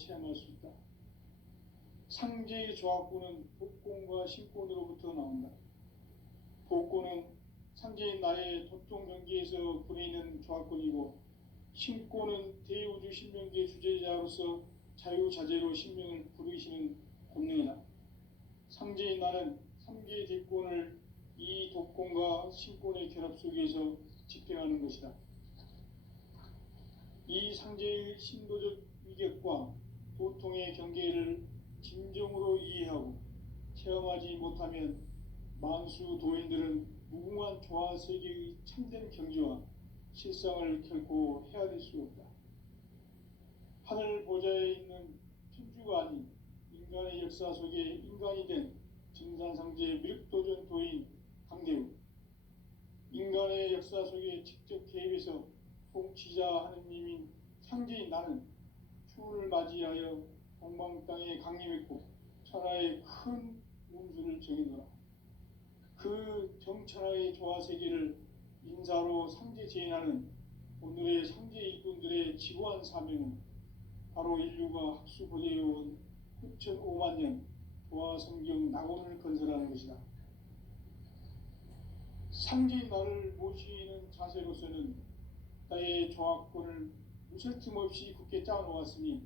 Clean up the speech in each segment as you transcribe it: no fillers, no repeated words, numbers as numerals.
체험할 수 있다. 상제의 조합구는 복권과 신권으로부터 나온다. 복권은 상제인 나의 도통 경기에서 부리는 조합권이고, 신권은 대우주 신명기의 주제자로서 자유자재로 신명을 부르시는 권능이다. 상제인 나는 3개의 대권을 이 독권과 신권의 결합 속에서 집행하는 것이다. 이 상제의 신도적 위격과 도통의 경계를 진정으로 이해하고 체험하지 못하면 만수 도인들은 무궁한 조화 세계의 참된 경지와 실상을 결코 헤아릴 수 없다. 하늘 보좌에 있는 천주가 아닌 인간의 역사 속에 인간이 된 증산상제 밀도전 도인 강대우, 인간의 역사 속에 직접 개입해서 통치자 하느님인 상제인 나는 추운을 맞이하여 동방 땅에 강림했고 천하의 큰 운수를 정해놓아 그 정천하의 조화세계를 인사로 상제 재현하는 오늘의 상제 일꾼들의 지고한 사명은 바로 인류가 학수고대해온 9,500만 년 조화성경 낙원을 건설하는 것이다. 상제인 나를 모시는 자세로서는 나의 조합권을 무설틈 없이 굳게 짜놓았으니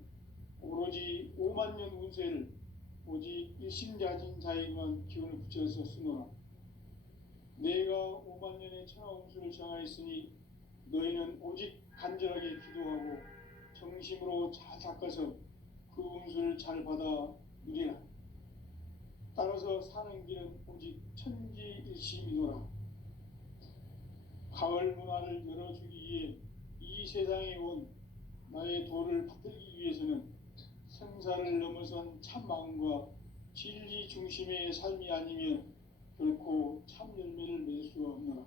오로지 5만 년 운세를 오직 일심자진 자에게만 기운을 붙여서 쓰노라. 내가 5만 년의 천하 운수를 정하였으니 너희는 오직 간절하게 기도하고 정심으로 잘 닦아서 그 운수를 잘 받아 누리라. 따라서 사는 길은 오직 천지일심이노라. 가을 문화를 열어주기 위해 이 세상에 온 나의 도를 받들기 위해서는 생사를 넘어선 참 마음과 진리 중심의 삶이 아니면 결코 참 열매를 맺을 수가 없노라.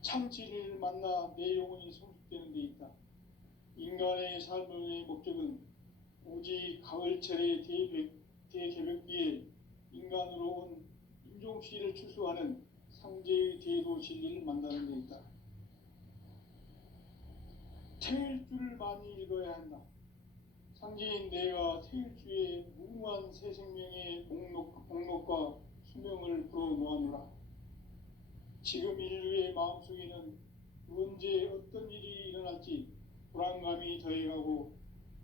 참 진리를 만나 내 영혼이 성숙되는 데 있다. 인간의 삶의 목적은 오직 가을철의 대개벽기에 인간으로 온 인종시를 추수하는 상제의 대도 진리를 만나는 데 있다. 태일주를 많이 읽어야 한다. 상제인 내가 태일주의 무궁한 새 생명의 목록과 수명을 불어놓아노라. 지금 인류의 마음속에는 언제 어떤 일이 일어날지 불안감이 더해가고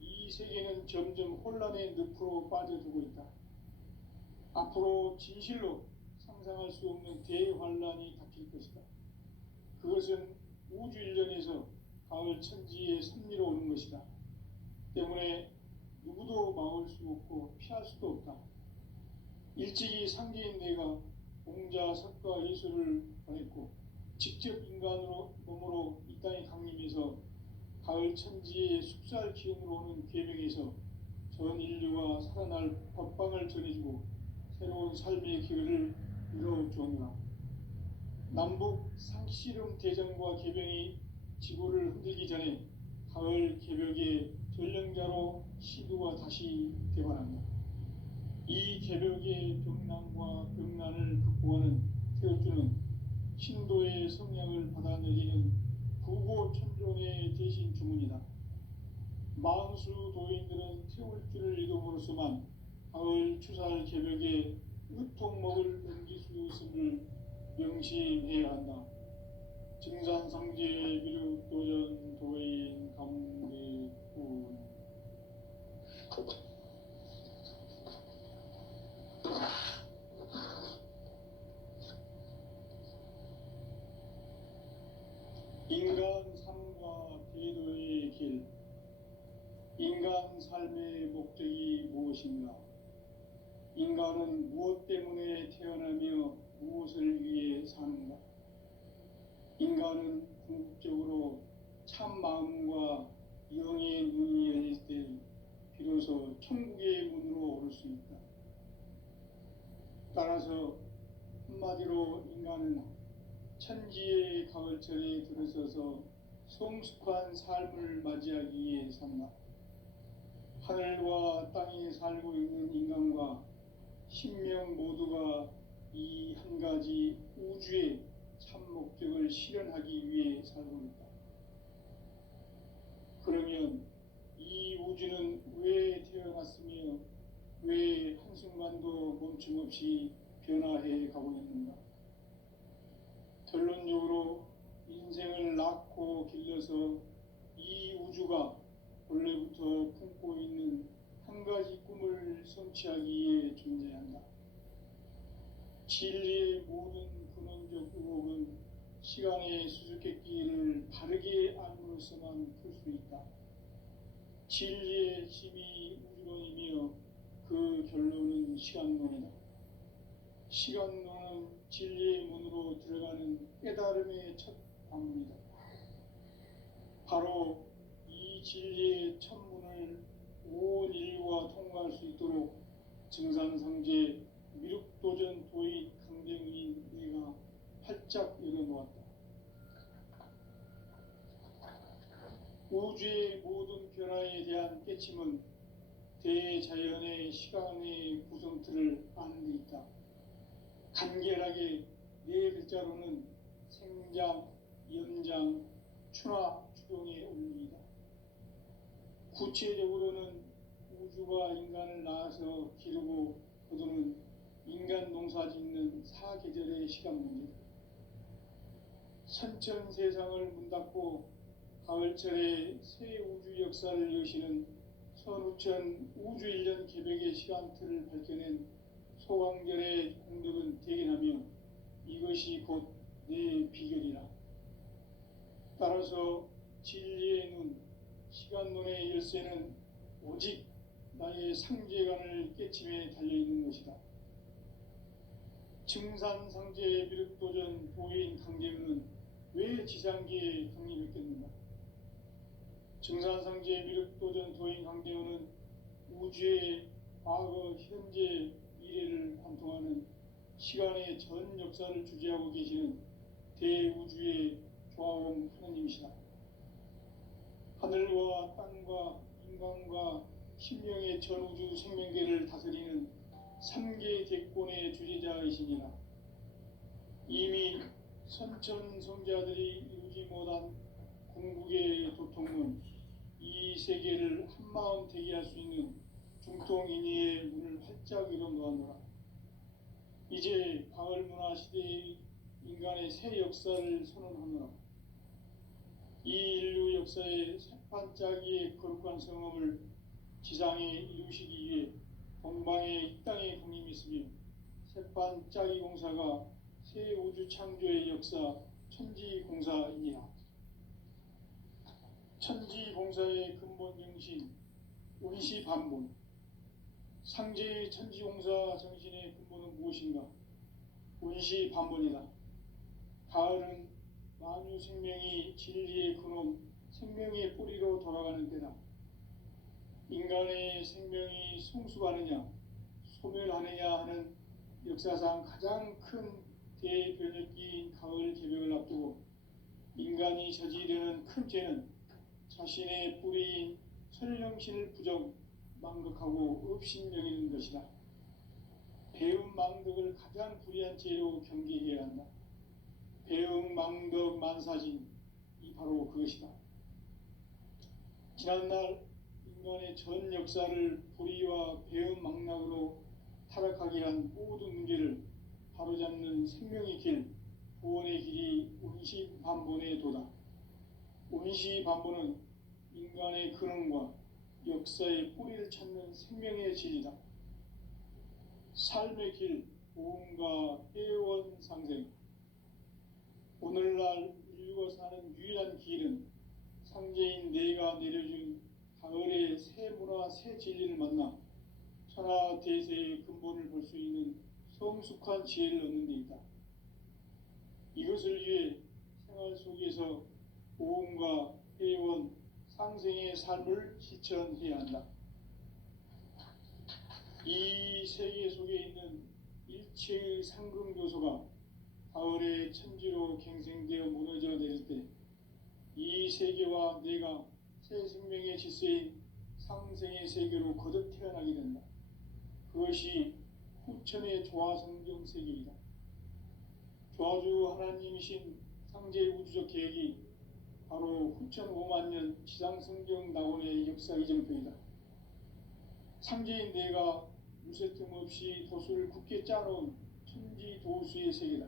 이 세계는 점점 혼란의 늪으로 빠져들고 있다. 앞으로 진실로 상상할 수 없는 대환란이 닥칠 것이다. 그것은 우주 일련에서 가을 천지의 섭리로 오는 것이다. 때문에 누구도 막을 수 없고 피할 수도 없다. 일찍이 상제인 내가 공자, 석가, 예수를 보냈고 직접 인간으로 몸으로 이 땅에 강림해서 가을 천지의 숙살 기운으로 오는 계명에서 전 인류가 살아날 법방을 전해주고 새로운 삶의 기회를 이뤄주었노라. 남북 상씨름 대전과 개병이 지구를 흔들기 전에 가을 개벽의 전령자로 시도가 다시 되관한다. 이 개벽의 병난과 병난을 극복하는 태울주는 신도의 성량을 받아내리는 부고천종의 대신 주문이다. 만수 도인들은 태울주를 이름으로서만 가을 추살 개벽에 으통목을 넘길 수 있음을 명시해야 한다. 증산상제 미륵도전 도인 감대군 인간 삶과 대도의 길. 인간 삶의 목적이 무엇인가? 인간은 무엇 때문에 태어나며 무엇을 위해 사는가? 인간은 궁극적으로 참 마음과 영의 문이 열릴 때 비로소 천국의 문으로 오를 수 있다. 따라서 한마디로 인간은 천지의 가을철에 들어서서 성숙한 삶을 맞이하기 위해 산다. 하늘과 땅에 살고 있는 인간과 신명 모두가 이 한 가지 우주의 참 목적을 실현하기 위해 살고 있다. 그러면 이 우주는 거침없이 변화해 가고 있는가? 결론적으로 인생을 낳고 길러서 이 우주가 원래부터 품고 있는 한 가지 꿈을 성취하기 위해 존재한다. 진리의 모든 근원적 의혹은 시간의 수수께끼를 바르게 알므로써만 풀 수 있다. 진리의 힘이 우주론이며 그 결론은 시간론이다. 시간론은 진리의 문으로 들어가는 깨달음의 첫 방문이다. 바로 이 진리의 첫 문을 온 인류가 통과할 수 있도록 증산상제 미륵도전 도의 강대문인 내가 활짝 열어놓았다. 우주의 모든 변화에 대한 깨침은 대자연의 시간의 구성틀을 아는 데 있다. 간결하게 네 글자로는 생장, 연장, 추나 추동의 원리이다. 구체적으로는 우주가 인간을 낳아서 기르고 거두는 인간 농사 짓는 사계절의 시간 문제다. 선천 세상을 문 닫고 가을철에 새 우주 역사를 여시는 선우천 우주 1년 개백의 시간틀을 밝혀낸 소강절의 공덕은 대견하며 이것이 곧 내 비결이라. 따라서 진리의 눈, 시간론의 열쇠는 오직 나의 상제관을 깨침에 달려있는 것이다. 증산상제의 미륵도전 도인 강대문은 왜 지상계에 강림했겠는가? 증산상제의 미륵도전 도인 강대문은 우주의 과거, 현재, 미래를 관통하는 시간의 전 역사를 주재하고 계시는 대우주의 조화원 하나님이시다. 하늘과 땅과 인간과 신명의 전우주 생명계를 다스리는 3개 대권의 주재자이시니라. 이미 선천성자들이 이루지 못한 궁극의 도통은 이 세계를 한마음 되게 할 수 있는 중통인의의 문을 활짝 열어놓았노라. 이제 가을문화 시대의 인간의 새 역사를 선언하노라. 이 인류 역사의 새판짜기의 거룩한 성험을 지상에 이루시기 위해 동방의 이 땅에 강림했으며 새판짜기 공사가 새 우주 창조의 역사 천지공사이니라. 천지공사의 근본 정신 운시반본. 상제의 천지공사 정신의 근본은 무엇인가? 운시반본이다. 가을은 만유 생명이 진리의 근원, 생명의 뿌리로 돌아가는 때다. 인간의 생명이 성숙하느냐, 소멸하느냐 하는 역사상 가장 큰 대변혁기인 가을 개벽을 앞두고 인간이 저지르는 큰 죄는 자신의 뿌리인 설령신을 부정, 망극하고 업신여기는 것이다. 배움 망덕을 가장 불의한 죄로 경계해야 한다. 배움 망덕 만사진, 이 바로 그것이다. 지난날 인간의 전 역사를 불의와 배움 망락으로 타락하게 한 모든 문제를 바로잡는 생명의 길, 구원의 길이 운시반본의 도다. 운시반본은 인간의 근원과 역사의 뿌리를 찾는 생명의 진리다. 삶의 길, 보험과 회원상생. 오늘날 인류가 사는 유일한 길은 상제인 내가 내려준 가을의 새 문화, 새 진리를 만나 천하 대세의 근본을 볼 수 있는 성숙한 지혜를 얻는 데 있다. 이것을 위해 생활 속에서 보험과 회원, 상생의 삶을 실천해야 한다. 이 세계 속에 있는 일체의 상금교소가 가을의 천지로 갱생되어 무너져 내릴 때 이 세계와 내가 새 생명의 질서인 상생의 세계로 거듭 태어나게 된다. 그것이 후천의 조화성경 세계이다. 조화주 하나님이신 상제의 우주적 계획이 바로 후천 5만 년 지상성경 낙원의 역사 이정표이다. 상제인 내가 무쇠틈 없이 도수를 굳게 짜놓은 천지도수의 세계다.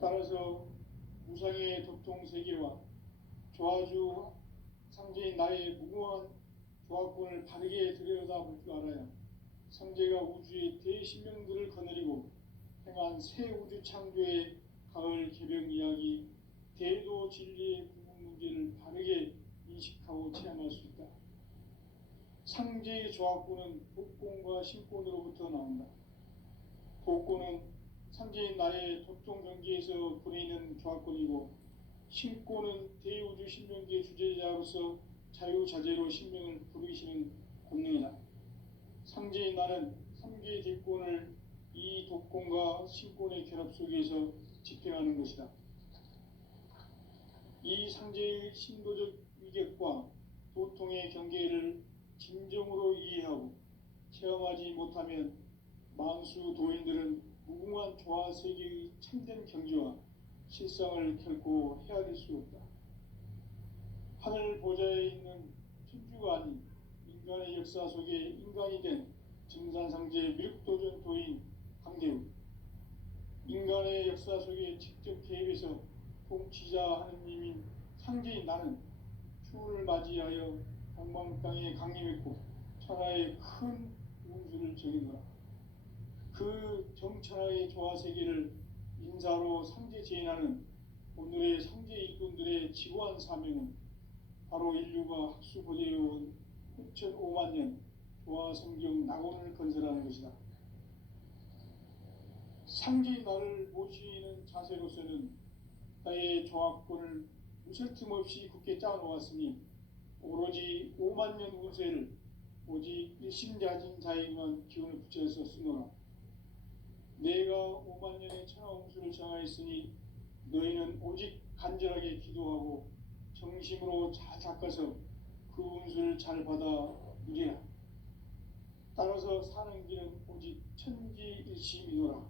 따라서 우상의 도통세계와 조화주 상제인 나의 무궁한 조합권을 바르게 들여다볼 줄 알아야 상제가 우주의 대신명들을 거느리고 행한 새 우주 창조의 가을 개벽 이야기, 대도 진리의 구분 문제를 바르게 인식하고 체험할 수 있다. 상제의 조합권은 복권과 신권으로부터 나온다. 복권은 상제인 나의 도통 경계에서 부리는 조합권이고, 신권은 대우주 신명기의 주제자로서 자유자재로 신명을 부르시는 권능이다. 상제인 나는 3개의 대권을 이 독권과 신권의 결합 속에서 집행하는 것이다. 이 상제의 신도적 위격과 도통의 경계를 진정으로 이해하고 체험하지 못하면 만수 도인들은 무궁한 조화 세계의 참된 경지와 실상을 결코 헤아릴 수 없다. 하늘 보좌에 있는 천주가 아닌 인간의 역사 속에 인간이 된 증산상제 미륵도전 도인 강대우, 인간의 역사 속에 직접 개입해서 통치자 하느님인 상제인 나는 추운을 맞이하여 동방 땅에 강림했고 천하의 큰 운수를 정해놓아 그 정천하의 조화세계를 인사로 상제 제인하는 오늘의 상제 일꾼들의 지고한 사명은 바로 인류가 학수 보존해온 9,500만 년 조화성경 낙원을 건설하는 것이다. 상제인 나를 모시는 자세로서는 나의 조합권을 무쇠 틈 없이 굳게 짜놓았으니 오로지 5만 년 운세를 오직 일심자진 자에게만 기운을 붙여서 쓰노라. 내가 5만 년의 천하홍수를 정하였으니 너희는 오직 간절하게 기도하고 정심으로 잘 닦아서 그 운수를 잘 받아 누리라. 따라서 사는 길은 오직 천지일심이노라.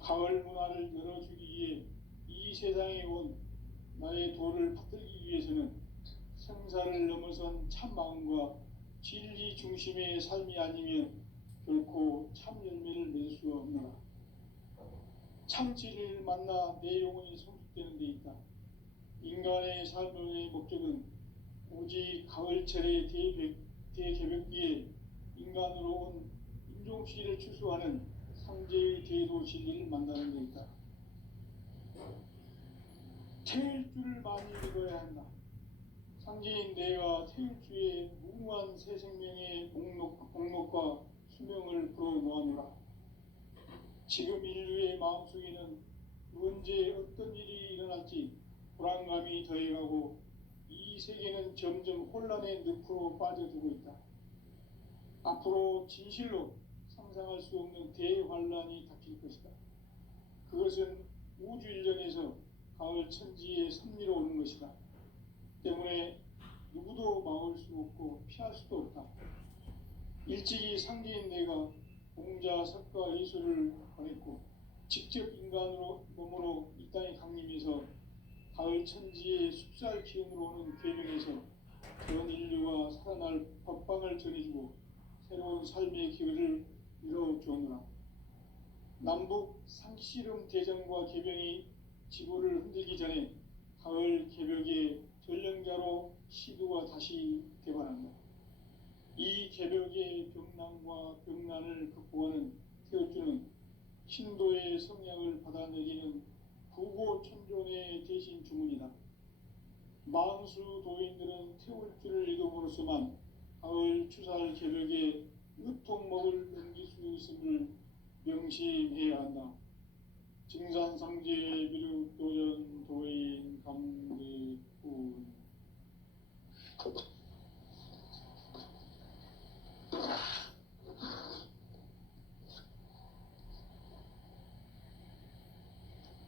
가을 문화를 열어주기 위해 이 세상에 온 나의 도를 받들기 위해서는 생사를 넘어선 참 마음과 진리 중심의 삶이 아니면 결코 참 열매를 맺을 수 없노라. 참치를 만나 내 영혼이 성숙되는 데 있다. 인간의 삶의 목적은 오직 가을철의 대개벽기에 인간으로 온 인종시를 추수하는 상제의 대도 진리를 만나는 데 있다. 태일 줄을 많이 읽어야 한다. 상제인 내가 태일주의 무궁한 새 생명의 목록과 수명을 불어놓아노라. 지금 인류의 마음속에는 언제 어떤 일이 일어날지 불안감이 더해가고 이 세계는 점점 혼란의 늪으로 빠져들고 있다. 앞으로 진실로 상상할 수 없는 대환란이 닥칠 것이다. 그것은 우주 일련에서 가을 천지의 섭리로 오는 것이다. 때문에 누구도 막을 수 없고 피할 수도 없다. 일찍이 상제인 내가 공자, 석가, 예수를 보냈고 직접 인간으로 몸으로 이 땅에 강림해서 가을 천지의 숲살 기운으로 오는 계명에서 전 인류가 살아날 법방을 전해주고 새로운 삶의 기회를 이뤄주었노라. 남북 상씨름 대전과 개병이 지구를 흔들기 전에 가을 개벽의 전령자로 시도가 다시 개발한다. 이 개벽의 병난과 병난을 극복하는 태울주는 신도의 성향을 받아내리는 구고천존의 대신 주문이다. 만수 도인들은 태울주를 읽음으로써만 가을 추살 개벽의 유통목을 넘길 수 있음을 명심해야 한다. 증산상제 미륵도전 도인 감대군.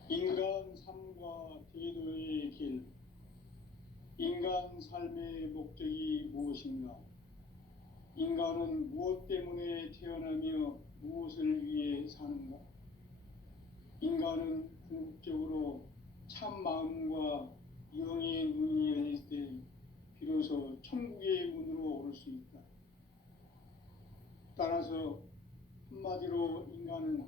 인간 삶과 대도의 길. 인간 삶의 목적이 무엇인가? 인간은 무엇 때문에 태어나며 무엇을 위해 사는가? 인간은 궁극적으로 참 마음과 영의 문이 열릴 때 비로소 천국의 문으로 오를 수 있다. 따라서 한마디로 인간은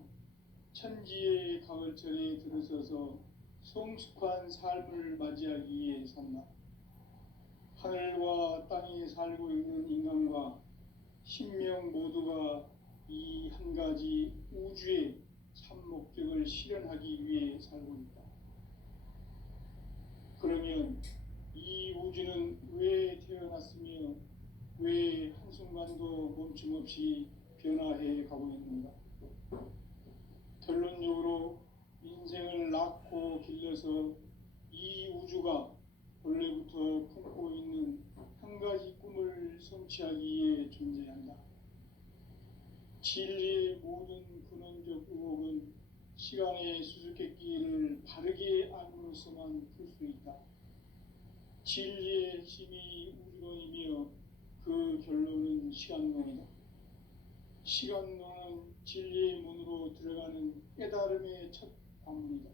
천지의 가을철에 들어서서 성숙한 삶을 맞이하기 위해 산다. 하늘과 땅에 살고 있는 인간과 신명 모두가 이 한 가지 우주의 참 목적을 실현하기 위해 살고 있다. 그러면 이 우주는 왜 태어났으며 왜 한순간도 멈춤없이 변화해 가고 있는가? 결론적으로 인생을 낳고 길러서 이 우주가 본래부터 품고 있는 한 가지 꿈을 성취하기 위해 존재한다. 진리의 모든 근원적 의혹은 시간의 수수께끼를 바르게 알므로서만 풀 수 있다. 진리의 핵심이 우주론이며 그 결론은 시간론이다. 시간론은 진리의 문으로 들어가는 깨달음의 첫 관문이다.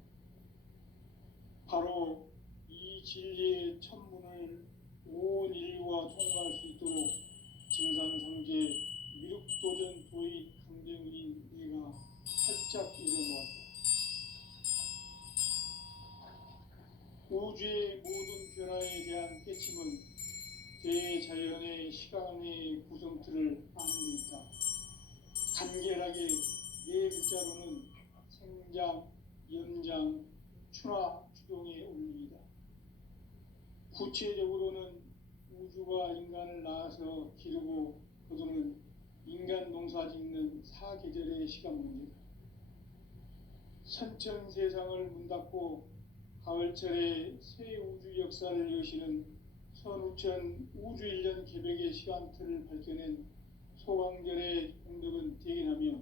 바로 이 진리의 첫 문을 온 인류가 통과할 수 있도록 증산상제 미륵도전 도의 강대문인 내가 활짝 열어놓았다. 우주의 모든 변화에 대한 깨침은 대자연의 시간의 구성틀을 아는 데 있다. 간결하게 네 글자로는 생장, 연장, 추나 추동의 원리이다. 구체적으로는 우주가 인간을 낳아서 기르고 거두는 인간 농사 짓는 사계절의 시간 문제다. 선천 세상을 문 닫고 가을철에 새 우주 역사를 여시는 선우천 우주 1년 개백의 시간틀을 밝혀낸 소강절의 공덕은 대견하며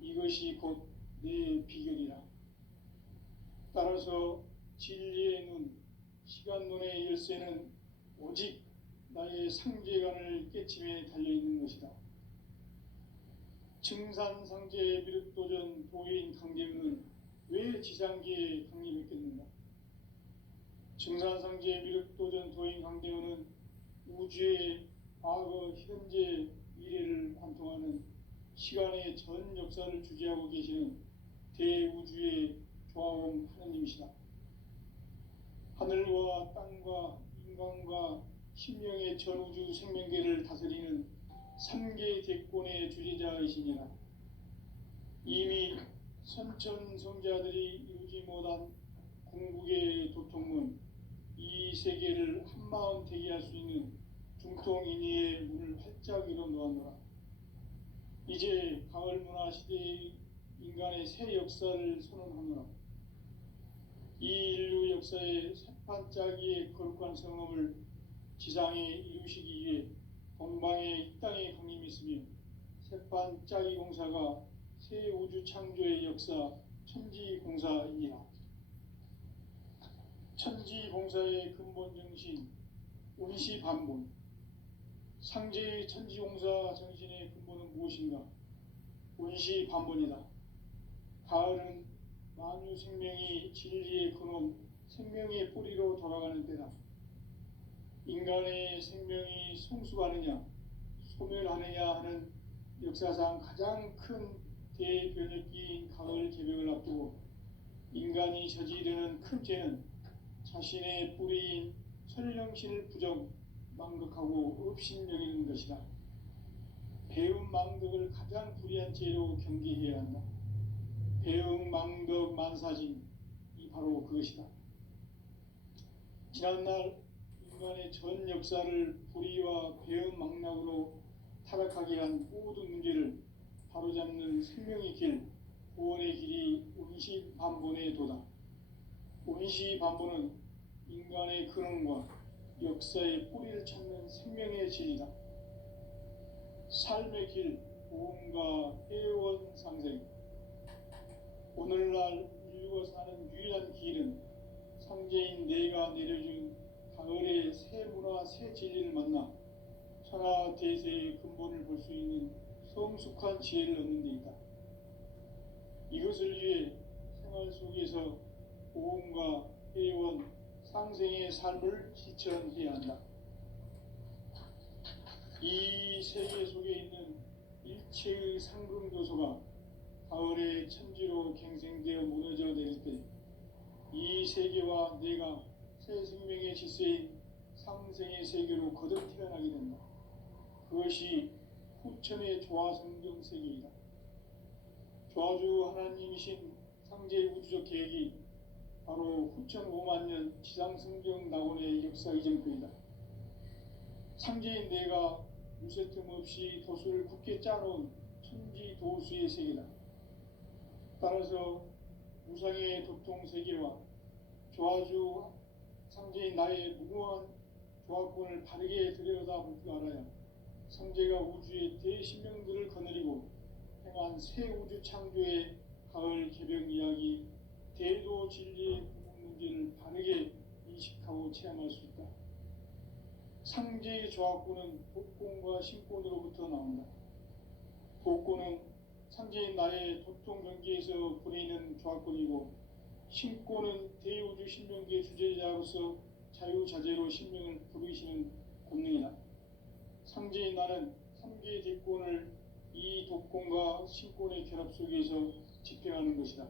이것이 곧 내 비결이라. 따라서 진리의 눈, 시간론의 열쇠는 오직 나의 상제관을 깨침에 달려있는 것이다. 증산상제 미륵도전 도인 강대문은 왜 지상계에 강림했겠는가? 증산상제 미륵도전 도인 강대문은 우주의 과거, 현재, 미래를 관통하는 시간의 전 역사를 주재하고 계시는 대우주의 조화원 하나님이시다. 하늘과 땅과 인간과 신명의 전우주 생명계를 다스리는 3개 대권의 주재자이시니라. 이미 선천성자들이 이루지 못한 궁극의 도통문, 이 세계를 한마음 되게 할 수 있는 중통인의의 문을 활짝 열어 놓았노라. 이제 가을 문화 시대의 인간의 새 역사를 선언하노라. 이 인류 역사의 새판짜기의 거룩한 성험을 지상에 이루시기 위해 동방의 이 땅에 강림했으며 새판짜기 공사가 새 우주 창조의 역사 천지공사이니라. 천지공사의 근본 정신 운시반본, 상제의 천지공사 정신의 근본은 무엇인가? 운시반본이다. 가을은 만유 생명이 진리의 근원, 생명의 뿌리로 돌아가는 때다. 인간의 생명이 성숙하느냐, 소멸하느냐 하는 역사상 가장 큰 대변혁기인 가을 개벽을 앞두고 인간이 저지르는 큰 죄는 자신의 뿌리인 설령신을 부정, 망극하고 업신여기는 것이다. 배움 망덕을 가장 불의한 죄로 경계해야 한다. 배움 망덕 만사진, 이 바로 그것이다. 지난날 인간의 전 역사를 불의와 배움 망락으로 타락하게 한 모든 문제를 바로잡는 생명의 길, 구원의 길이 운시반본의 도다. 운시반본은 인간의 근원과 역사의 뿌리를 찾는 생명의 진리다. 삶의 길, 보험과 회원 상생. 오늘날 인류가 사는 유일한 길은 상제인 내가 내려준 가을의 새 문화, 새 진리를 만나 천하 대세의 근본을 볼 수 있는 성숙한 지혜를 얻는 데 있다. 이것을 위해 생활 속에서 보험과 회원, 상생의 삶을 실천해야 한다. 이 세계 속에 있는 일체의 상금도서가 가을의 천지로 갱생되어 무너져 내릴 때 이 세계와 내가 새 생명의 질서의 상생의 세계로 거듭 태어나게 된다. 그것이 후천의 조화성경 세계이다. 조화주 하나님이신 상제의 우주적 계획이 바로 후천 5만 년 지상성경 낙원의 역사 이전표이다. 상제인 내가 무쇠 틈 없이 도수를 굳게 짜놓은 천지 도수의 세계다. 따라서 우상의 도통 세계와 조화주 상제인 나의 무궁한 조화권을 바르게 들여다볼 줄 알아야 상제가 우주의 대신명들을 거느리고 행한 새 우주 창조의 가을 개벽 이야기, 대도 진리의 구분 문제를 바르게 인식하고 체험할 수 있다. 상제의 조화권은 복권과 신권으로부터 나온다. 복권은 상제인 나의 도통 경계에서 보내는 조화권이고, 신권은 대우주 신명계의 주제자로서 자유자재로 신명을 부르시는 권능이다. 상제인 나는 3개의 대권을 이 독권과 신권의 결합 속에서 집행하는 것이다.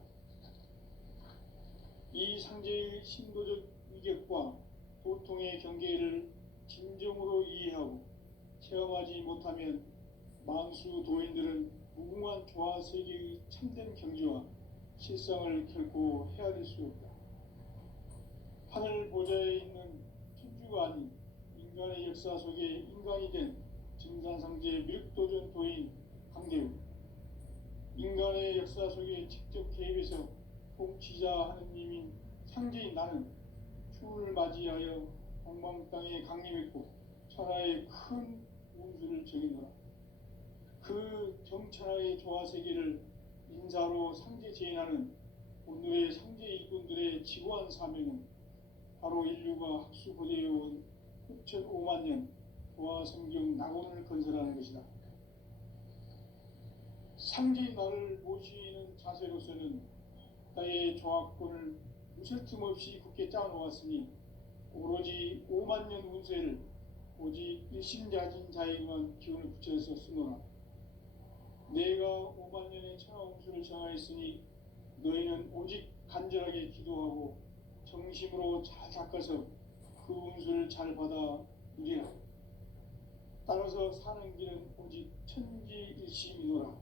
이 상제의 신도적 위격과 도통의 경계를 진정으로 이해하고 체험하지 못하면 만수 도인들은 무궁한 조화 세계의 참된 경지와 실상을 결코 헤아릴 수 없다. 하늘 보좌에 있는 천주가 아닌 인간의 역사 속에 인간이 된 증산상제 밀도전 도인 강대우, 인간의 역사 속에 직접 개입해서 통치자 하느님인 상제인 나는 추운을 맞이하여 방방 땅에 강림했고 천하의 큰 운수를 정해노라. 그 정천하의 조화세계를 인사로 상제 제인하는 오늘의 상제 일꾼들의 지고한 사명은 바로 인류가 학수고대해온 후천 5만 년 조화성경 낙원을 건설하는 것이다. 상제인 나를 모시는 자세로서는 나의 조화권을 무쇠 틈 없이 굳게 짜놓았으니 오로지 5만 년 운세를 오직 일심자진 자에게만 기운을 붙여서 쓰노라. 내가 5만 년의 천하 운수를 정하였으니 너희는 오직 간절하게 기도하고 정심으로 잘 닦아서 그 운수를 잘 받아 누리라. 따라서 사는 길은 오직 천지일심이노라.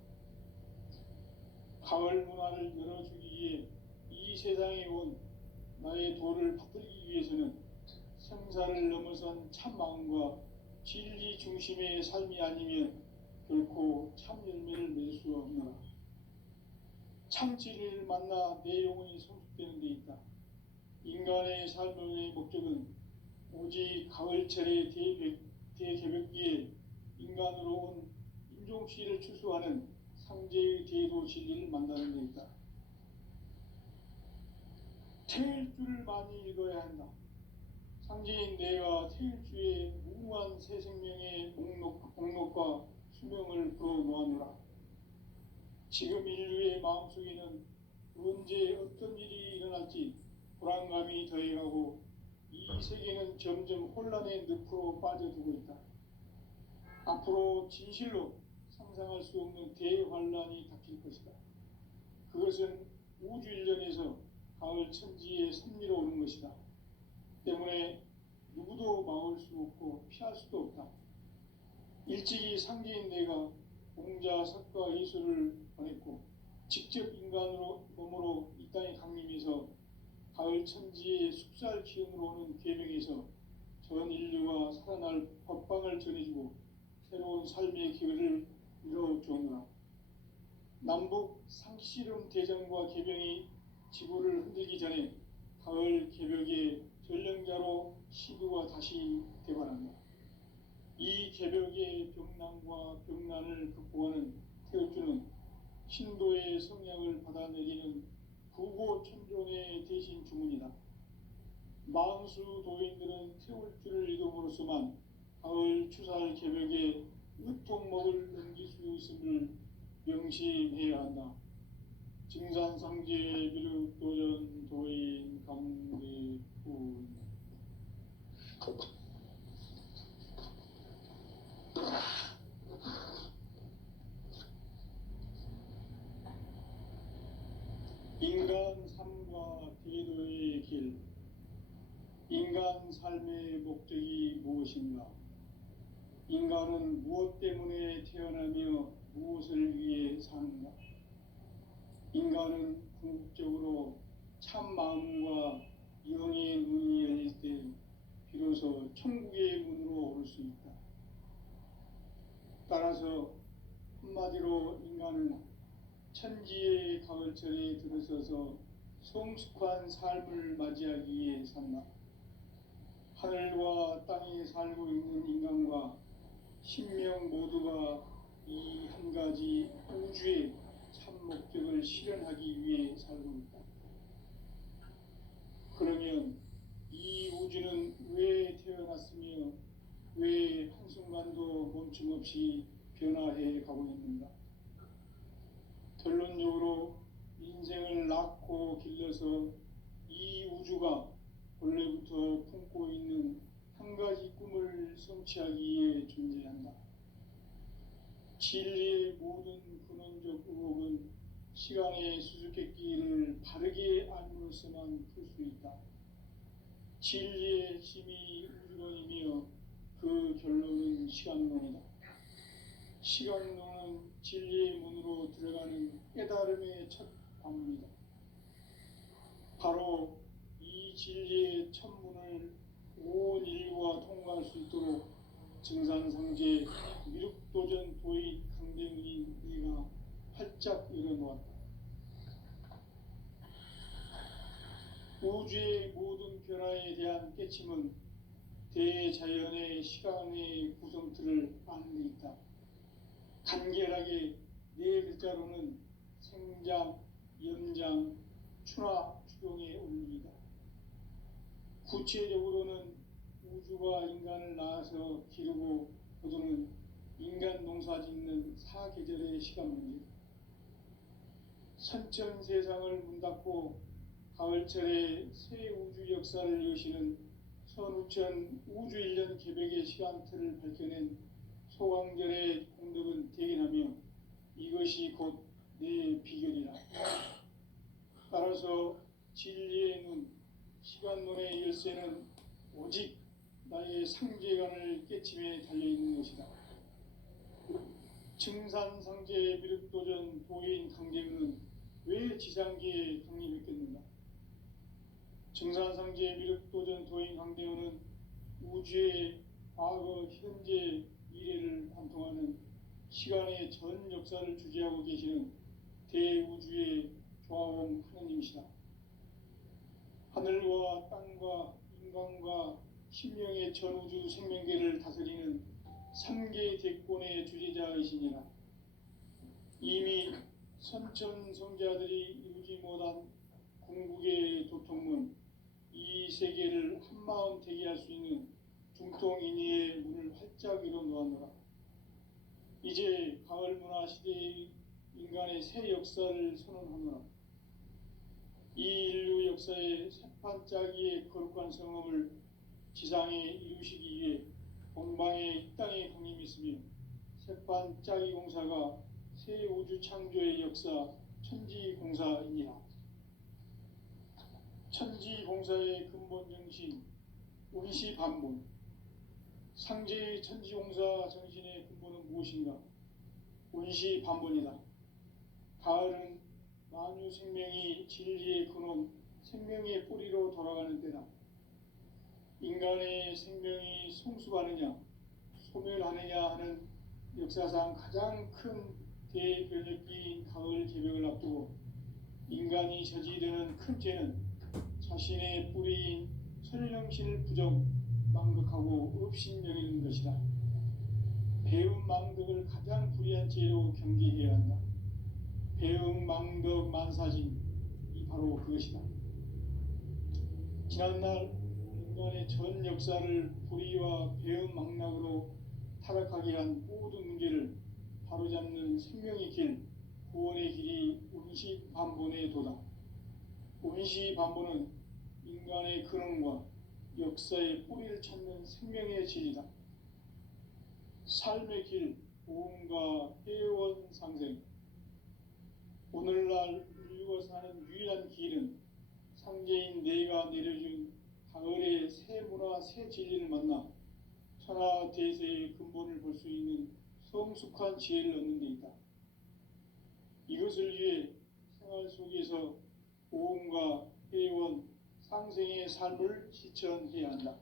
가을 문화를 열어주기 위해 이 세상에 온 나의 도를 받들기 위해서는 생사를 넘어선 참 마음과 진리 중심의 삶이 아니면 결코 참 열매를 맺을 수 없노라. 참 진리를 만나 내 영혼이 성숙되는 데 있다. 인간의 삶의 목적은 오직 가을철의 대개벽기에 인간으로 온 인종씨를 추수하는 상제의 대도 진리를 만나는 데 있다. 태일주를 많이 읽어야 한다. 상제인 내가 태일주의 무궁한 새 생명의 목록과 수명을 풀어놓아노라. 지금 인류의 마음속에는 언제 어떤 일이 일어날지 불안감이 더해가고 이 세계는 점점 혼란의 늪으로 빠져들고 있다. 앞으로 진실로 상상할 수 없는 대환란이 닥칠 것이다. 그것은 우주 일련에서 가을 천지의 섭리로 오는 것이다. 때문에 누구도 막을 수 없고 피할 수도 없다. 일찍이 상제인 내가 공자, 석가, 예수를 보냈고 직접 인간으로 몸으로 이 땅에 강림해서 가을 천지의 숙살 기운으로 오는 계명에서 전 인류가 살아날 법방을 전해주고 새로운 삶의 기회를 이뤄주었노라. 남북 상씨름 대전과 개병이 지구를 흔들기 전에 가을 개벽의 전령자로 시구가 다시 되관한다. 이 개벽의 병난과 병난을 극복하는 태울주는 신도의 성향을 받아내리는 부고천존의 대신 주문이다. 만수 도인들은 태울주를 읽음으로써만 가을 추살 개벽에 으통목을 넘길 수 있음을 명심해야 한다. 증산상제 미륵도전 도인 강대훈. 삶의 목적이 무엇인가? 인간은 무엇 때문에 태어나며 무엇을 위해 사는가? 인간은 궁극적으로 참 마음과 영의 문이 열릴 때 비로소 천국의 문으로 오를 수 있다. 따라서 한마디로 인간은 천지의 가을철에 들어서서 성숙한 삶을 맞이하기 위해 산다. 하늘과 땅에 살고 있는 인간과 신명 모두가 이 한 가지 우주의 참 목적을 실현하기 위해 살고 있다. 그러면 이 우주는 왜 태어났으며 왜 한순간도 멈춤 없이 변화해 가고 있는가? 결론적으로 인생을 낳고 길러서 이 우주가 원래부터 품고 있는 한 가지 꿈을 성취하기 위해 존재한다. 진리의 모든 근원적 의혹은 시간의 수수께끼를 바르게 알므로서만 풀 수 있다. 진리의 핵심이 우주론이며 그 결론은 시간론이다. 시간론은 진리의 문으로 들어가는 깨달음의 첫 관문이다. 바로 이 진리의 첫 문을 온 인류가 통과할 수 있도록 증산상제 미륵도전 도의 강대문인 네가 활짝 열어놓았다. 우주의 모든 변화에 대한 깨침은 대자연의 시간의 구성틀을 아는 데 있다. 간결하게 네 글자로는 생장, 연장, 추나 추동의 원리이다. 구체적으로는 우주가 인간을 낳아서 기르고 거두는 인간 농사 짓는 사계절의 시간 문제다. 선천 세상을 문 닫고 가을철에 새 우주 역사를 여시는 선우천 우주 1년 계백의 시간틀을 밝혀낸 소강절의 공덕은 대견하며 이것이 곧 내 비결이라. 따라서 진리의 문, 시간론의 열쇠는 오직 나의 상제관을 깨침에 달려있는 것이다. 증산상제 미륵도전 도인 강제문은 왜 지상계에 강림했겠는가? 증산상제 미륵도전 도인 강대원은 우주의 과거, 현재, 미래를 관통하는 시간의 전 역사를 주재하고 계시는 대우주의 조화원 하느님이시다. 하늘과 땅과 인간과 신명의 전우주 생명계를 다스리는 3개 대권의 주재자이시니라. 이미 선천성자들이 이루지 못한 궁극의 도통문, 이 세계를 한마음 되게 할 수 있는 중통인의의 문을 활짝 열어놓았노라. 이제 가을 문화 시대의 인간의 새 역사를 선언하노라. 이 인류 역사의 새판짜기의 거룩한 성험을 지상에 이루시기 위해 본방에 이 땅에 강림했으며 새판짜기 공사가 새 우주 창조의 역사 천지공사이니라. 천지공사의 근본 정신 운시반본. 상제의 천지공사 정신의 근본은 무엇인가? 운시반본이다. 가을은 만유 생명이 진리의 근원, 생명의 뿌리로 돌아가는 때다. 인간의 생명이 성숙하느냐, 소멸하느냐 하는 역사상 가장 큰 대변혁기인 가을 개벽을 앞두고 인간이 저지르는 큰 죄는 자신의 뿌리인 설령신을 부정, 망극하고 업신여기는 것이다. 배움 망덕을 가장 불의한 죄로 경계해야 한다. 배움 망덕 만사진, 이 바로 그것이다. 지난날 인간의 전 역사를 불의와 배움 망락으로 타락하게 한 모든 문제를 바로잡는 생명의 길, 구원의 길이 운시반본의 도다. 운시반본은 인간의 근원과 역사의 뿌리를 찾는 생명의 진리다. 삶의 길, 보험과 회원 상생. 오늘날 인류가 사는 유일한 길은 상제인 내가 내려준 가을의 새 문화, 새 진리를 만나 천하 대세의 근본을 볼 수 있는 성숙한 지혜를 얻는 데 있다. 이것을 위해 생활 속에서 보험과 회원, 상생의 삶을 실천해야 한다.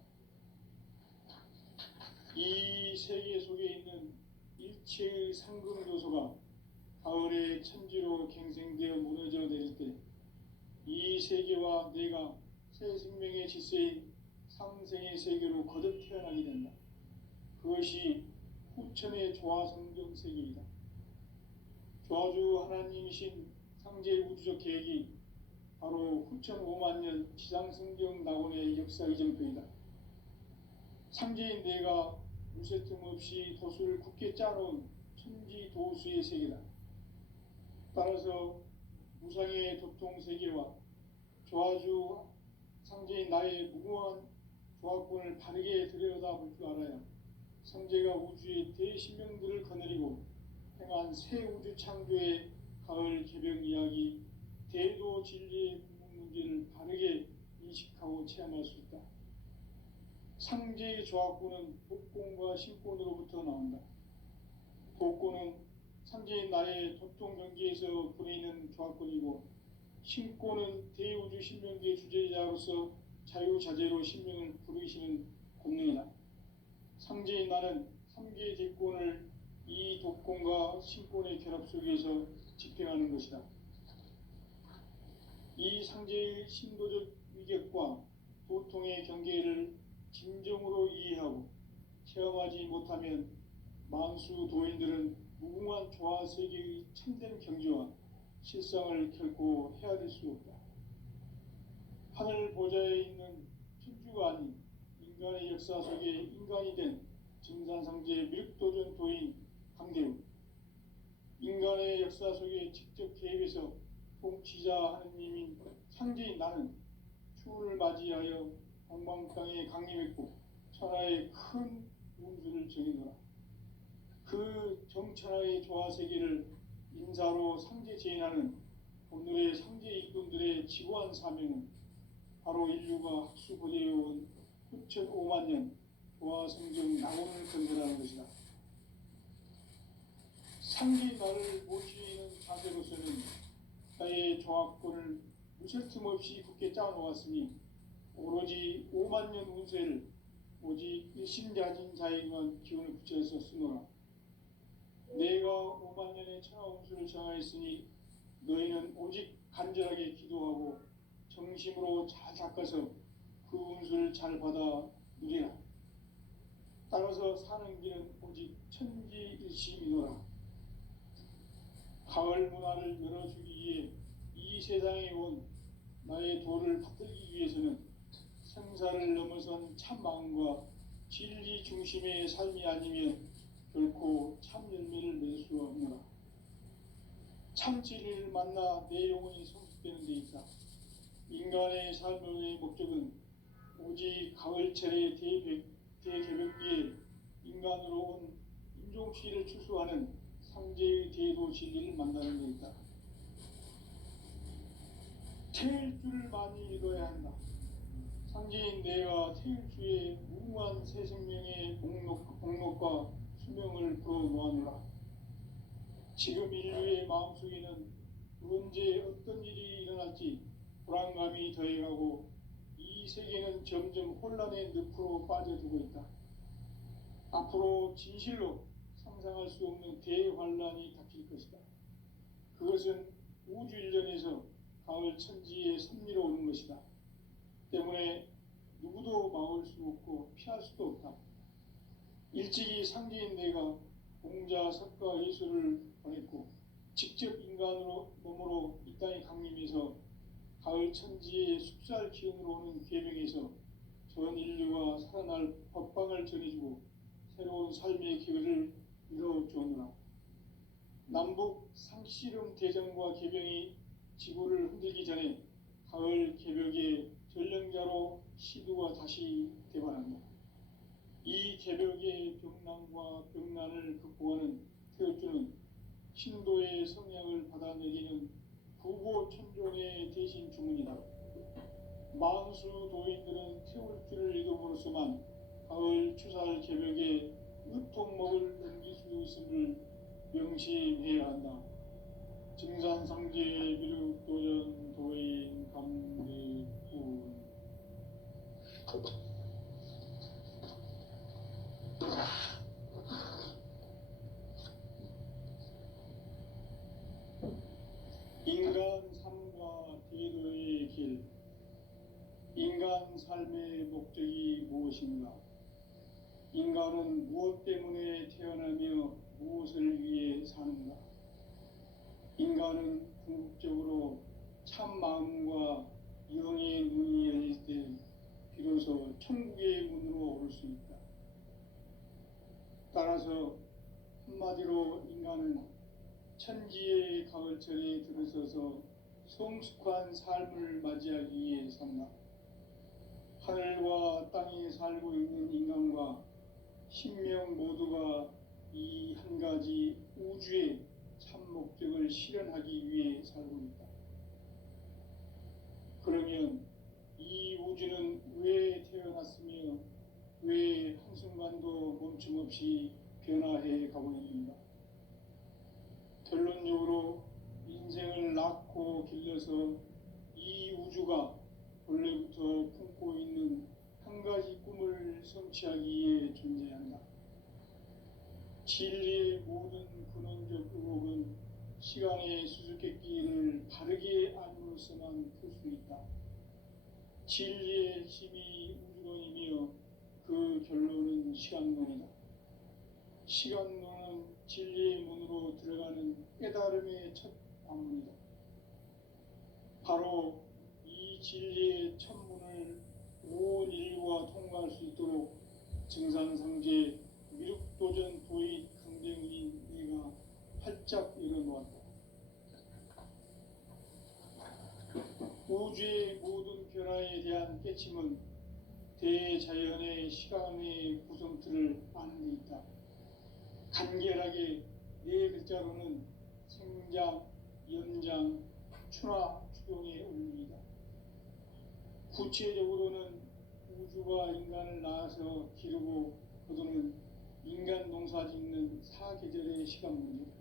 이 세계 속에 있는 일체의 상금교소가 가을의 천지로 갱생되어 무너져 내릴 때 이 세계와 내가 새 생명의 질서인 상생의 세계로 거듭 태어나게 된다. 그것이 후천의 조화성경 세계이다. 조화주 하나님이신 상제 우주적 계획이 바로 후천 5만 년 지상성경 낙원의 역사 이정표이다. 상제인 내가 무쇠틈 없이 도수를 굳게 짜놓은 천지 도수의 세계다. 따라서 무상의 도통 세계와 조화주 상제인 나의 무궁한 조화권을 바르게 들여다볼 줄 알아야 상제가 우주의 대신명들을 거느리고 행한 새 우주 창조의 가을 개벽 이야기, 대도 진리의 궁극 문제를 바르게 인식하고 체험할 수 있다. 상제의 조화권은 독권과 신권으로부터 나온다. 독권은 상제인 나의 도통 경계에서 부리는 조화권이고, 신권은 대우주 신명계의 주제자로서 자유자재로 신명을 부르시는 권능이다. 상제인 나는 3개의 대권을 이 독권과 신권의 결합 속에서 집행하는 것이다. 이 상제의 신도적 위격과 도통의 경계를 진정으로 이해하고 체험하지 못하면 만수 도인들은 무궁한 조화 세계의 참된 경지와 실상을 결코 헤아릴 수 없다. 하늘 보좌에 있는 천주가 아닌 인간의 역사 속에 인간이 된 증산상제의 미륵도전 도인 강대우, 인간의 역사 속에 직접 개입해서 통치자 하느님인 상제인 나는 추운을 맞이하여 방방땅에 강림했고 천하의 큰 운수를 정해놓아 그 정천하의 조화세계를 인사로 상제 제인하는 오늘의 상제 일꾼들의 지고한 사명은 바로 인류가 학수고대해온 후천 5만 년 조화성경 낙원을 건설하는 것이다. 상제인 나를 모시는 자세로서는 나의 조화권을 무쇠 틈 없이 굳게 짜놓았으니 오로지 5만 년 운세를 오직 일심가진 자에게만 기운을 붙여서 쓰노라. 내가 5만 년의 천하 운수를 정하였으니 너희는 오직 간절하게 기도하고 정심으로 잘 닦아서 그 운수를 잘 받아 누리라. 따라서 사는 길은 오직 천지일심이노라. 가을 문화를 열어주기 위해 이 세상에 온 나의 도를 받들기 위해서는 생사를 넘어선 참 마음과 진리 중심의 삶이 아니면 결코 참 열매를 맺을 수 없노라. 참 진리를 만나 내 영혼이 성숙되는 데 있다. 인간의 삶의 목적은 오직 가을철의 대개벽기에 인간으로 온 인종씨를 추수하는 상제의 대도 진리를 만나는 데 있다. 태일주를 많이 읽어야 한다. 상제인 내가 태일주의 무궁한 새 생명의 목록과 수명을 불어놓아노라. 지금 인류의 마음속에는 언제 어떤 일이 일어날지 불안감이 더해가고 이 세계는 점점 혼란의 늪으로 빠져들고 있다. 앞으로 진실로 상상할 수 없는 대환란이 닥칠 것이다. 그것은 우주 일련에서 가을 천지의 섭리로 오는 것이다. 때문에 누구도 막을 수 없고 피할 수도 없다. 일찍이 상제인 내가 공자, 석가, 예수를 보냈고 직접 인간으로 몸으로 이 땅에 강림해서 가을 천지의 숲살 기운으로 오는 계명에서 전 인류가 살아날 법방을 전해주고 새로운 삶의 기회를 이뤄주었노라. 남북 상씨름 대전과 개병이 지구를 흔들기 전에 가을 개벽의 전령자로 시두가 다시 대발한다. 이 개벽의 병난과 병난을 극복하는 태어주는 신도의 성향을 받아내리는 부고 천존의 대신 주문이다. 만수 도인들은 태울 줄을 이름으로서만 가을 추살 개벽에 으통목을 넘길 수 있음을 명심해야 한다. 증산상제 미륵도전 도인 감대군. 인간 삶과 대도의 길. 인간 삶의 목적이 무엇인가? 인간은 무엇 때문에 태어나며 무엇을 위해 사는가? 인간은 궁극적으로 참 마음과 영의 눈이 열릴 때 비로소 천국의 문으로 올 수 있다. 따라서 한마디로 인간은 천지의 가을철에 들어서서 성숙한 삶을 맞이하기 위해 산다. 하늘과 땅에 살고 있는 인간과 신명 모두가 이 한 가지 우주의 참 목적을 실현하기 위해 살고 있다. 그러면 이 우주는 왜 태어났으며 왜 한순간도 멈춤없이 변화해 가고 있는가? 결론적으로 인생을 낳고 길러서 이 우주가 원래부터 품고 있는 한 가지 꿈을 성취하기 위해 존재한다. 진리의 모든 근원적 의혹은 시간의 수수께끼를 바르게 알므로써만 풀 수 있다. 진리의 핵심이 우주론이며 그 결론은 시간론이다. 시간론은 진리의 문으로 들어가는 깨달음의 첫 관문이다. 바로 이 진리의 첫 문을 온 인류가 통과할 수 있도록 증산상제 미륵도전 도의 강대인 내가 활짝 열어놓았다. 우주의 모든 변화에 대한 깨침은 대자연의 시간의 구성틀을 아는 데 있다. 간결하게 네 글자로는 생장, 연장, 추나 추동의 원리이다. 구체적으로는 우주가 인간을 낳아서 기르고 거두는 인간 농사 짓는 사계절의 시간문이다.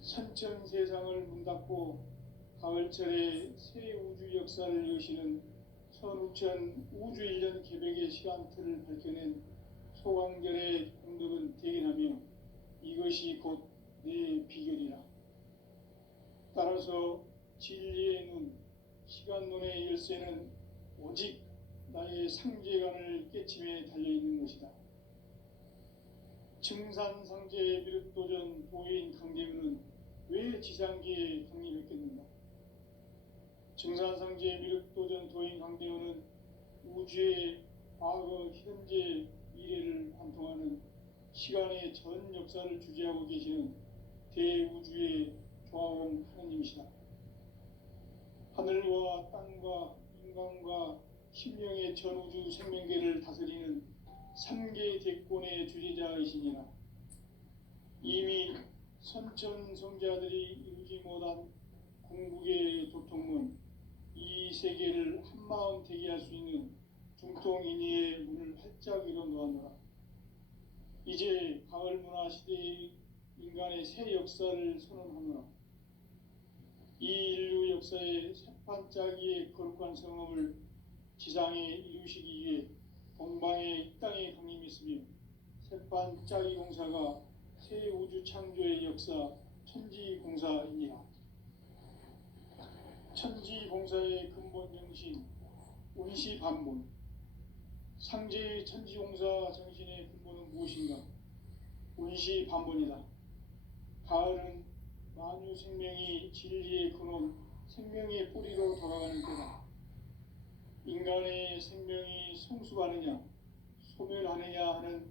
선천 세상을 문닫고 가을철에 새 우주 역사를 여시는 선우천 우주 1년 개벽의 시간틀을 밝혀낸 소강절의 공덕은 대견하며 이것이 곧 내 비결이라. 따라서 진리의 눈, 시간론의 열쇠는 오직 나의 상제관을 깨침에 달려있는 것이다. 증산상제 미륵도전 도인 강대우는 왜 지상계에 강림했겠는가? 증산상제 미륵도전 도인 강대우는 우주의 과거, 현재, 미래를 관통하는 시간의 전 역사를 주재하고 계시는 대우주의 조화원 하느님이시다. 하늘과 땅과 인간과 신명의 전우주 생명계를 다스리는 3개 대권의 주재자이시니라. 이미 선천 성자들이 이루지 못한 궁극의 도통문, 이 세계를 한마음 되게 할 수 있는 중통인의의 문을 활짝 열어놓았노라. 이제 가을 문화 시대의 인간의 새 역사를 선언하노라. 이 인류 역사의 새반짝이의 거룩한 성험을 지상에 이루시기 위해 동방의 이 땅에 강림했으며 새반짝이 공사가 새 우주 창조의 역사 천지공사이니라. 천지공사의 근본 정신 운시반문. 상제의 천지공사 정신의 근본은 무엇인가? 운시반문이다. 가을은 만유 생명이 진리의 근원, 생명의 뿌리로 돌아가는 때다. 인간의 생명이 성숙하느냐, 소멸하느냐 하는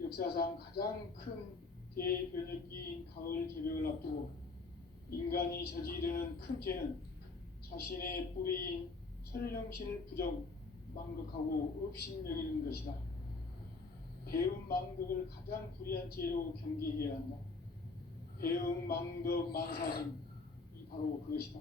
역사상 가장 큰 대변혁기인 가을 개벽을 앞두고 인간이 저지르는 큰 죄는 자신의 뿌리인 설령신을 부정, 망극하고 업신여기는 것이다. 배움 망덕을 가장 불의한 죄로 경계해야 한다. 배움 망덕 만사진, 이 바로 그것이다.